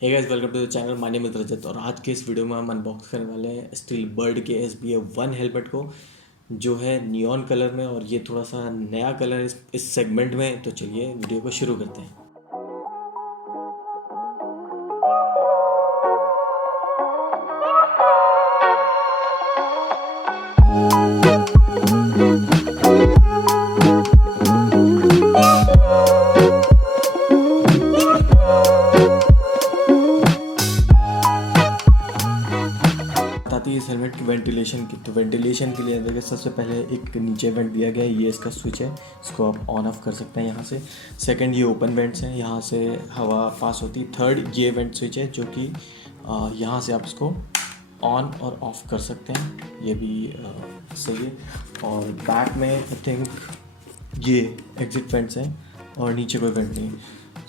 Hey guys, welcome to the channel. My name is Rajat और आज के इस वीडियो में हम अनबॉक्स करने वाले हैं स्टील बर्ड के SBA 1 हेलमेट को, जो है नियॉन कलर में। और ये थोड़ा सा नया कलर इस सेगमेंट में। तो चलिए वीडियो को शुरू करते हैं। आती है इस हेलमेट की वेंटिलेशन की। तो वेंटिलेशन के लिए देखिए, सबसे पहले एक नीचे वेंट दिया गया है। ये इसका स्विच है, इसको आप ऑन ऑफ कर सकते हैं यहाँ से। सेकंड, ये ओपन वेंट्स हैं, यहाँ से हवा पास होती है। थर्ड, ये वेंट स्विच है जो कि यहाँ से आप इसको ऑन और ऑफ कर सकते हैं। ये भी सही है। और बैक में आई थिंक ये एग्जिट वेंट्स हैं और नीचे कोई वेंट नहीं।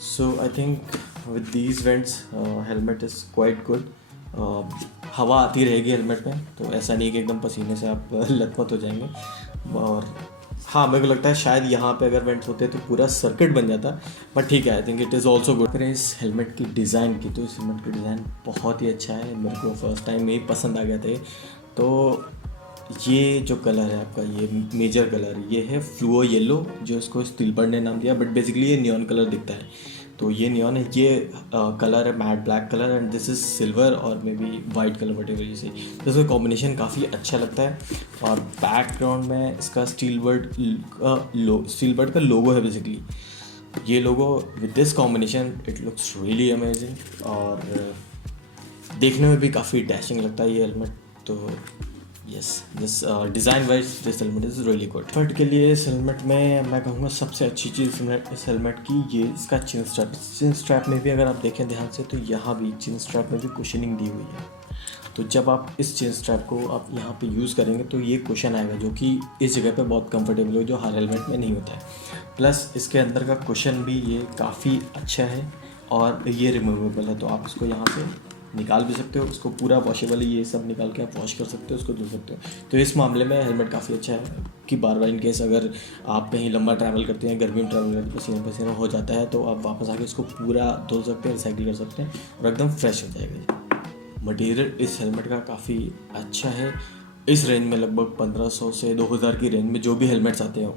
So I think with these vents helmet is quite good. हवा आती रहेगी हेलमेट में, तो ऐसा नहीं है कि एकदम पसीने से आप लथपथ हो जाएंगे। और हाँ, मेरे को लगता है शायद यहाँ पे अगर वेंट्स होते तो पूरा सर्किट बन जाता, बट ठीक है, I think it is also good. अगर इस हेलमेट की डिज़ाइन की, तो इस हेलमेट की डिज़ाइन बहुत ही अच्छा है। मेरे को फर्स्ट टाइम में ही पसंद आ गया था। तो ये जो कलर है आपका, ये मेजर कलर, ये है फ्लूओ येलो, जो इसको स्टीलबर्ड ने नाम दिया, बट बेसिकली ये नियॉन कलर दिखता है। तो ये नियॉन है, ये कलर है matte black colour, and this is silver और maybe white colour whatever you see. तो इसका कॉम्बिनेशन काफ़ी अच्छा लगता है। और बैकग्राउंड में इसका स्टीलबर्ड का लोगो है बेसिकली। ये लोगो with this combination it looks really amazing, और देखने में भी काफ़ी डैशिंग लगता है ये हेलमेट। तो yes, this design wise this helmet is really good. फट के लिए इस हेलमेट में मैं कहूँगा सबसे अच्छी चीज़ इस हेलमेट की ये इसका चिन स्ट्रैप। चिन स्ट्रैप में भी अगर आप देखें ध्यान से, तो यहाँ भी चिन स्ट्रैप में भी कुशनिंग दी हुई है। तो जब आप इस चिन स्ट्रैप को आप यहाँ पे यूज़ करेंगे तो ये कुशन आएगा, जो कि इस जगह पे बहुत कंफर्टेबल हो, जो हर हेलमेट में नहीं होता है। प्लस इसके अंदर का कुशन भी ये काफ़ी अच्छा है, और ये रिमूवेबल है। तो आप इसको यहाँ से निकाल भी सकते हो, उसको पूरा वॉशेबल है, ये सब निकाल के आप वॉश कर सकते हो, उसको धो सकते हो। तो इस मामले में हेलमेट काफ़ी अच्छा है कि बार बार इन केस अगर आप कहीं लंबा ट्रैवल करते हैं, गर्मी में ट्रैवल करते हैं, पसीना पसीना हो जाता है, तो आप वापस आके इसको पूरा धो सकते हैं, रिसाइकिल कर सकते हैं, और एकदम फ्रेश हो जाएगा। मटेरियल इस हेलमेट का काफ़ी अच्छा है। इस रेंज में लगभग 1500 से 2000 की रेंज में जो भी हेलमेट्स आते हैं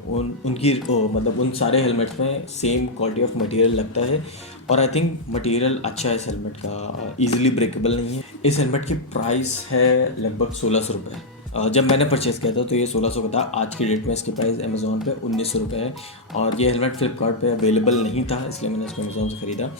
मतलब उन सारे हेलमेट्स में सेम क्वालिटी ऑफ मटेरियल लगता है। और आई थिंक मटेरियल अच्छा है इस हेलमेट का, इजीली ब्रेकेबल नहीं है। इस हेलमेट की प्राइस है लगभग 1600 रुपये। जब मैंने परचेज़ किया था तो ये 1600 का था। आज की डेट में इसकी प्राइस अमेज़ॉन पे 1900 रुपये है, और ये हेलमेट फ्लिपकार्ट पे अवेलेबल नहीं था, इसलिए मैंने इसको अमेज़ॉन से ख़रीदा।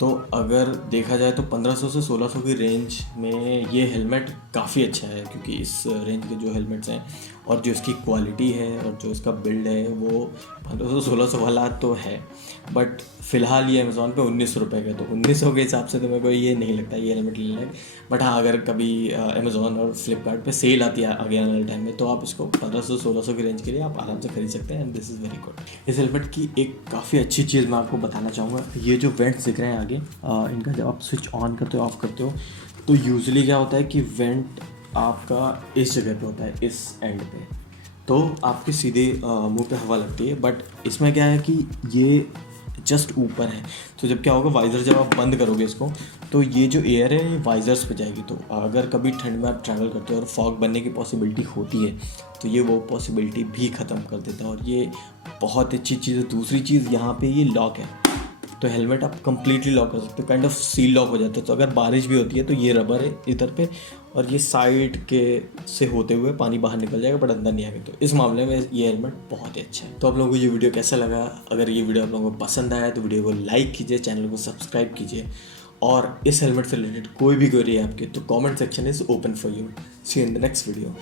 तो अगर देखा जाए तो 1500 से 1600 की रेंज में ये हेलमेट काफ़ी अच्छा है, क्योंकि इस रेंज के जो हेलमेट्स हैं और जो इसकी क्वालिटी है और जो इसका बिल्ड है, वो 1500-1600 वाला तो है, बट फ़िलहाल ये अमेज़ॉन पे 1900 रुपये का। तो 1900 के हिसाब से तो मेरे को ये नहीं लगता ये हेलमेट लेने लायक। बट हाँ, अगर कभी अमेज़ॉन और फ्लिपकार्ट पे सेल आती है आगे आने वाले टाइम में, तो आप इसको 1500-1600 की रेंज के लिए आप आराम से खरीद सकते हैं, and this is very good. इस हेलमेट की एक काफ़ी अच्छी चीज़ मैं आपको बताना चाहूँगा। ये जो वेंट्स दिख रहे हैं आगे, इनका जब आप स्विच ऑन करते हो, ऑफ करते हो, तो यूजुअली क्या होता है कि वेंट आपका इस जगह पे होता है, इस एंड पे, तो आपके सीधे मुंह पे हवा लगती है। बट इसमें क्या है कि ये जस्ट ऊपर है। तो जब क्या होगा, वाइज़र जब आप बंद करोगे इसको, तो ये जो एयर है ये वाइज़र्स पे जाएगी। तो अगर कभी ठंड में आप ट्रैवल करते हो और फॉग बनने की पॉसिबिलिटी होती है, तो ये वो पॉसिबिलिटी भी ख़त्म कर देता है, और ये बहुत अच्छी चीज़ है। दूसरी चीज़, यहाँ पे ये लॉक है, तो हेलमेट आप कंप्लीटली लॉक कर सकते हो, काइंड ऑफ सील लॉक हो जाता है। तो अगर बारिश भी होती है तो ये रबर है इधर पे, और ये साइड के से होते हुए पानी बाहर निकल जाएगा, बट अंदर नहीं आएगा। तो इस मामले में ये हेलमेट बहुत ही अच्छा है। तो आप लोगों को ये वीडियो कैसा लगा? अगर ये वीडियो आप लोगों को पसंद आया तो वीडियो को लाइक कीजिए, चैनल को सब्सक्राइब कीजिए, और इस हेलमेट से रिलेटेड कोई भी क्वेरी है आपके, तो comment section is open for you. See you in the next video.